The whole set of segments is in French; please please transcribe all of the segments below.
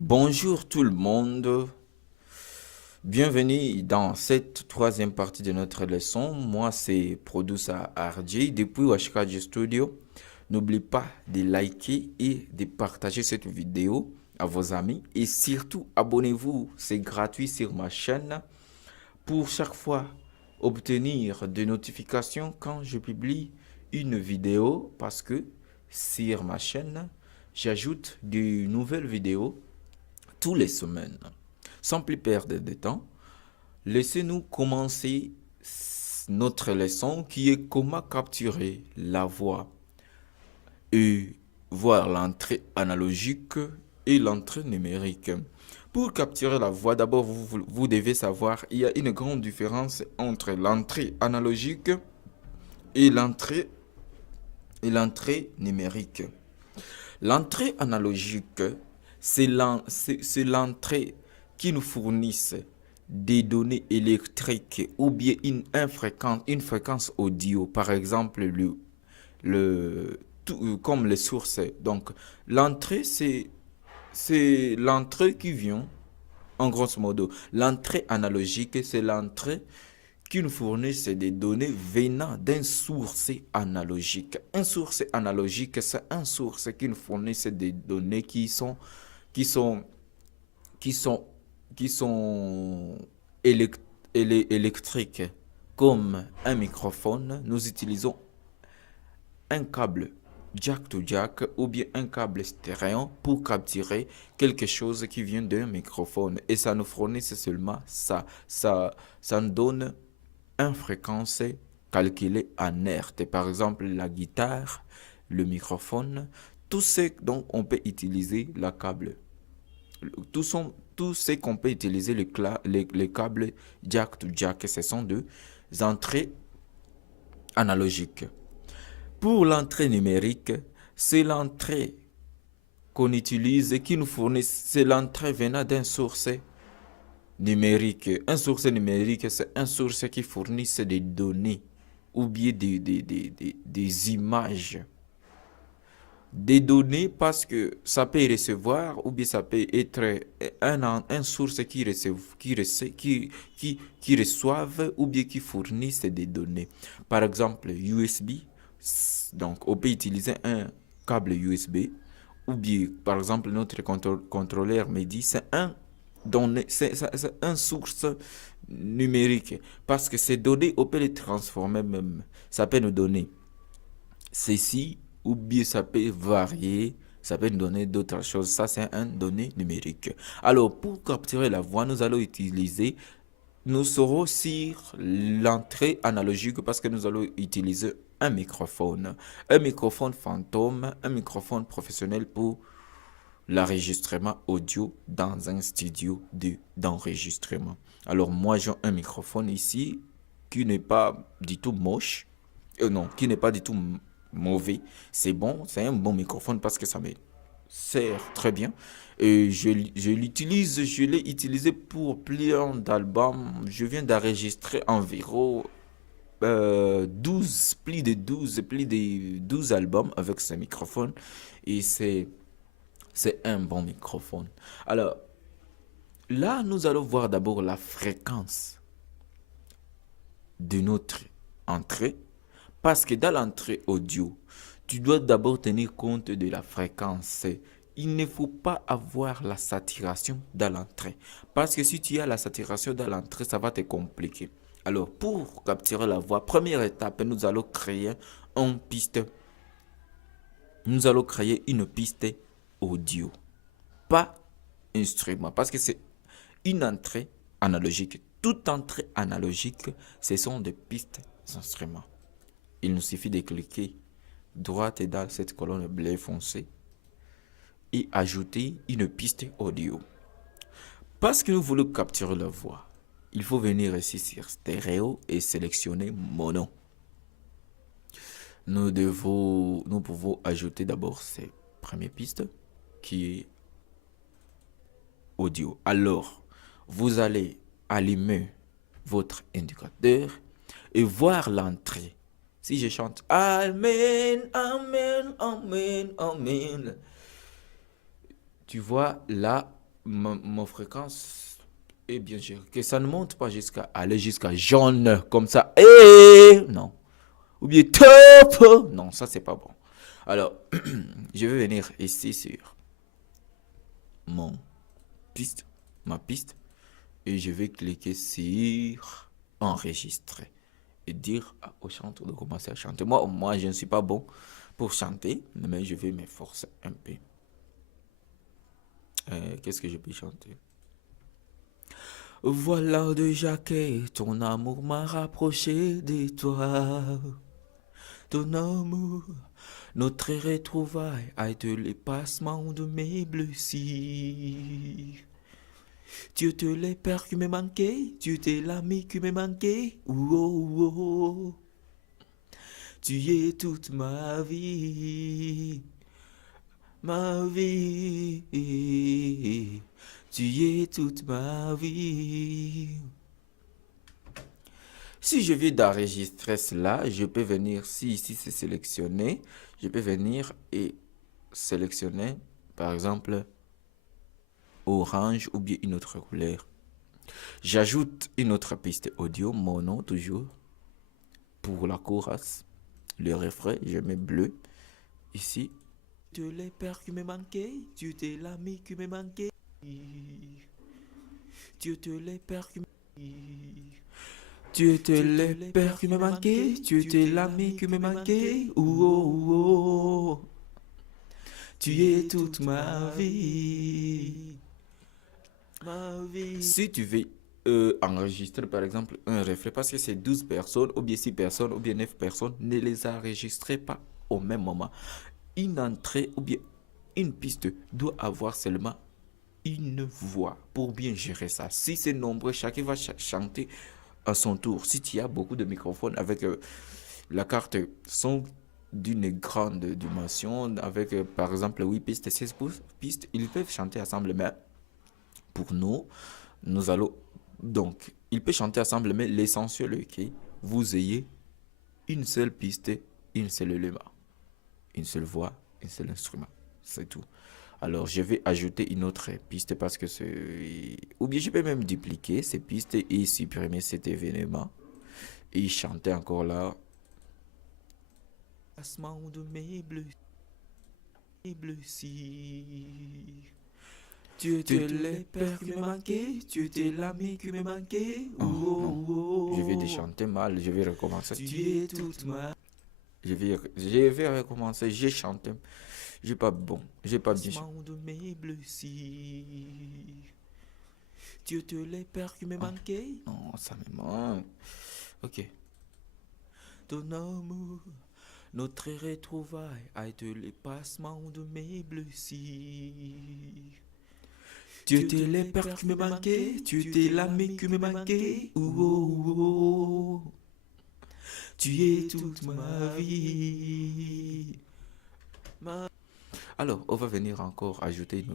Bonjour tout le monde, bienvenue dans cette troisième partie de notre leçon. Moi c'est Producer RJ depuis Washkaji Studio. N'oubliez pas de liker et de partager cette vidéo à vos amis et surtout abonnez-vous, c'est gratuit sur ma chaîne pour chaque fois obtenir des notifications quand je publie une vidéo parce que sur ma chaîne j'ajoute de nouvelles vidéos tous les semaines. Sans plus perdre de temps, laissez-nous commencer notre leçon qui est comment capturer la voix et voir l'entrée analogique et l'entrée numérique. Pour capturer la voix, d'abord vous devez savoir il y a une grande différence entre l'entrée analogique et l'entrée numérique. L'entrée analogique, c'est l'entrée qui nous fournisse des données électriques ou bien une fréquence audio, par exemple comme les sources. Donc, l'entrée, c'est l'entrée qui vient, en grosso modo. L'entrée analogique, c'est l'entrée qui nous fournissent des données venant d'une source analogique. Une source analogique, c'est une source qui nous fournisse des données qui sont, qui sont, qui sont électriques. Comme un microphone, nous utilisons un câble jack to jack ou bien un câble stéréo pour capturer quelque chose qui vient d'un microphone. Et ça nous fournit seulement ça. Ça nous donne une fréquence calculée en hertz. Par exemple, la guitare, le microphone, tout ce dont on peut utiliser la câble. Tout ce qu'on peut utiliser les câbles jack to jack, ce sont des entrées analogiques. Pour l'entrée numérique, c'est l'entrée qu'on utilise et qui nous fournit, c'est l'entrée venant d'une source numérique. Une source numérique, c'est une source qui fournit des données ou bien des images. Des données parce que ça peut recevoir ou bien ça peut être un source qui reçoivent ou bien qui fournissent des données. Par exemple, USB, donc on peut utiliser un câble USB ou bien par exemple notre contrôleur MIDI, c'est un source numérique parce que ces données on peut les transformer même. Ça peut nous donner ceci ou bien ça peut varier, ça peut nous donner d'autres choses. Ça, c'est un données numérique. Alors, pour capturer la voix, nous serons sur l'entrée analogique parce que nous allons utiliser un microphone fantôme, un microphone professionnel pour l'enregistrement audio dans un studio d'enregistrement. Alors, moi, j'ai un microphone ici qui n'est pas du tout moche, non, qui n'est pas du tout mauvais. C'est bon, c'est un bon microphone parce que ça me sert très bien. Et je l'ai utilisé pour plusieurs d'albums. Je viens d'enregistrer environ 12 plus de 12 albums avec ce microphone. Et c'est un bon microphone. Alors, là, nous allons voir d'abord la fréquence de notre entrée. Parce que dans l'entrée audio, tu dois d'abord tenir compte de la fréquence. Il ne faut pas avoir la saturation dans l'entrée. Parce que si tu as la saturation dans l'entrée, ça va te compliquer. Alors, pour capturer la voix, première étape, nous allons créer une piste audio. Pas instrument. Parce que c'est une entrée analogique. Toute entrée analogique, ce sont des pistes instruments. Il nous suffit de cliquer droite dans cette colonne bleu foncé et ajouter une piste audio. Parce que nous voulons capturer la voix, il faut venir ici sur stéréo et sélectionner mono. Nous pouvons ajouter d'abord cette première piste qui est audio. Alors, vous allez allumer votre indicateur et voir l'entrée. Si je chante Amen, Amen, Amen, Amen, tu vois là, Mon fréquence est bien gérée. Que ça ne monte pas jusqu'à aller jusqu'à jaune comme ça. Et non. Ou bien top. Non, ça c'est pas bon. Alors, je vais venir ici sur mon piste, ma piste, et je vais cliquer sur enregistrer et dire au chanteur de commencer à chanter. Moi, je ne suis pas bon pour chanter, mais je vais m'efforcer un peu. Qu'est-ce que je peux chanter? Voilà déjà que ton amour m'a rapproché de toi. Ton amour, notre retrouvaille a été le passement de mes blessures. Tu étais le père qui me manquait, tu étais l'ami qui me manquait. Oh, oh, oh. Tu es toute ma vie, ma vie. Tu es toute ma vie. Si je viens d'enregistrer cela, je peux venir, si ici c'est sélectionné, je peux venir et sélectionner, par exemple, orange ou bien une autre couleur. J'ajoute une autre piste audio, mono toujours, pour la chorus. Le refrain, je mets bleu. Ici, tu es le père qui me manquait, tu étais l'ami qui me manquait. Tu étais le père qui me Tu étais le père qui me manquait, tu étais l'ami qui me manquait. Oh, oh, oh. Tu es toute ma vie. Ma vie. Si tu veux enregistrer par exemple un refrain, parce que c'est 12 personnes, ou bien 6 personnes, ou bien 9 personnes, ne les enregistrez pas au même moment. Une entrée ou bien une piste doit avoir seulement une voix pour bien gérer ça. Si c'est nombreux, chacun va chanter à son tour. Si tu as beaucoup de microphones avec la carte son d'une grande dimension, avec par exemple 8 pistes, 16 pistes, ils peuvent chanter ensemble, mais pour nous, nous allons donc, ils peuvent chanter ensemble, mais l'essentiel est que vous ayez une seule piste, une seule élément, une seule voix, un seul instrument. C'est tout. Alors, je vais ajouter une autre piste parce que c'est... Ou bien je peux même dupliquer ces pistes et supprimer cet événement. Et chanter encore là. Passement de mes blessures. Tu étais le père qui me manquait, tu étais l'ami qui me manquait. Oh, non. Oh, je vais déchanter mal, je vais recommencer. Tu es toute ma... Je vais recommencer, j'ai chanté. J'ai pas bon, j'ai pas bien chanté. De mes blessures. Tu étais le père qui me manquait. Non, ça me manque. Ok. Ton amour, notre retrouvaille a été le passement de mes blessures. Tu étais le père qui me manquait, tu étais l'ami qui me manquait. Oh, oh, oh. Tu es toute ma vie. Alors, on va venir encore ajouter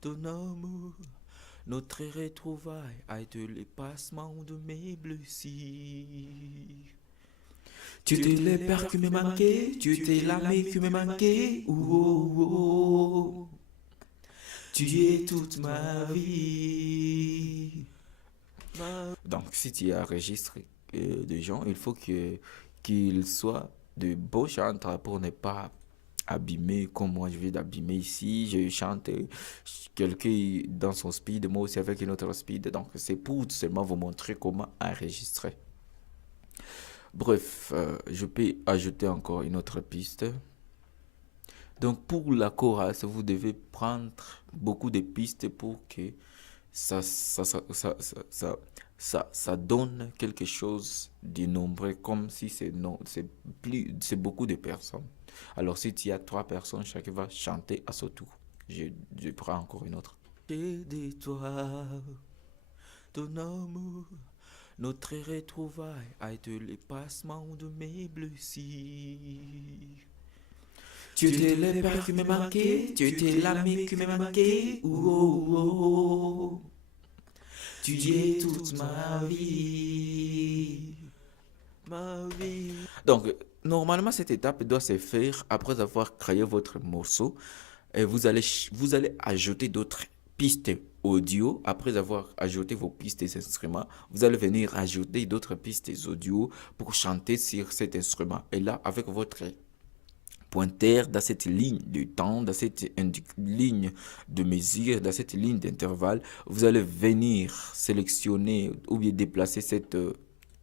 ton amour. Notre retrouvaille a été le passement de mes blessures. Tu étais le père qui me manquait, tu étais l'ami qui me manquait. Oh, oh, oh. Tu es toute ma vie. Donc, si tu enregistres des gens, il faut qu'ils soient de beaux chanteurs pour ne pas abîmer comme moi je vais d'abîmer ici. Je chante quelqu'un dans son speed, moi aussi avec une autre speed. Donc, c'est pour seulement vous montrer comment enregistrer. Bref, je peux ajouter encore une autre piste. Donc pour la chorale, vous devez prendre beaucoup de pistes pour que ça, ça, ça, ça, ça, ça, ça donne quelque chose de nombreux, comme si c'est non, c'est beaucoup de personnes. Alors si tu as 3 personnes, chacun va chanter à son tour. Je prends encore une autre. J'ai de toi, ton amour, notre retrouvaille a été le passement de mes blessures. Tu étais le père qui me manquait, tu étais l'ami qui me manquait. Oh, oh, oh. Tu es toute ma vie. Ma vie. Donc, normalement, cette étape doit se faire après avoir créé votre morceau. Et vous allez ajouter d'autres pistes audio. Après avoir ajouté vos pistes d'instruments, vous allez venir ajouter d'autres pistes audio pour chanter sur cet instrument. Et là, avec votre pointeur, dans cette ligne de temps, dans cette ligne de mesure, dans cette ligne d'intervalle, vous allez venir sélectionner ou bien déplacer cet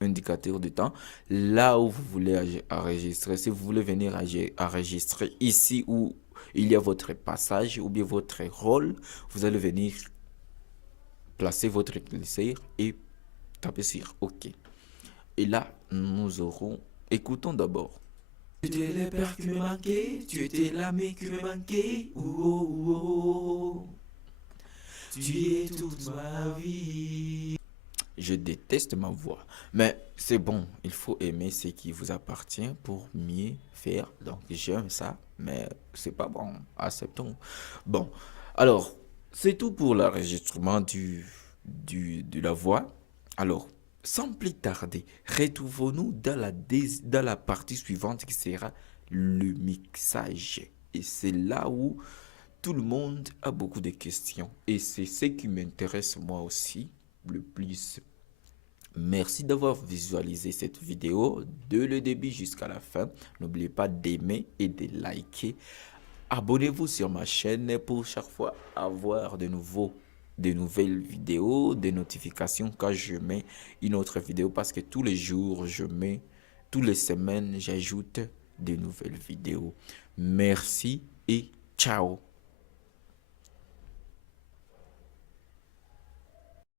indicateur de temps là où vous voulez enregistrer. Si vous voulez venir enregistrer ici où il y a votre passage ou bien votre rôle, vous allez venir placer votre curseur et taper sur OK. Et là, nous aurons... Écoutons d'abord. Tu étais les pères qui me manquaient, tu étais l'ami qui me manquait. Oh, oh, oh. Tu es toute ma vie. Je déteste ma voix, mais c'est bon, il faut aimer ce qui vous appartient pour mieux faire. Donc j'aime ça, mais c'est pas bon, acceptons. Bon, alors, c'est tout pour l'enregistrement de la voix. Alors, sans plus tarder, retrouvons-nous dans la partie suivante qui sera le mixage. Et c'est là où tout le monde a beaucoup de questions. Et c'est ce qui m'intéresse moi aussi le plus. Merci d'avoir visualisé cette vidéo de le début jusqu'à la fin. N'oubliez pas d'aimer et de liker. Abonnez-vous sur ma chaîne pour chaque fois avoir de nouvelles vidéos, des notifications quand je mets une autre vidéo parce que tous les jours toutes les semaines, j'ajoute de nouvelles vidéos. Merci et ciao.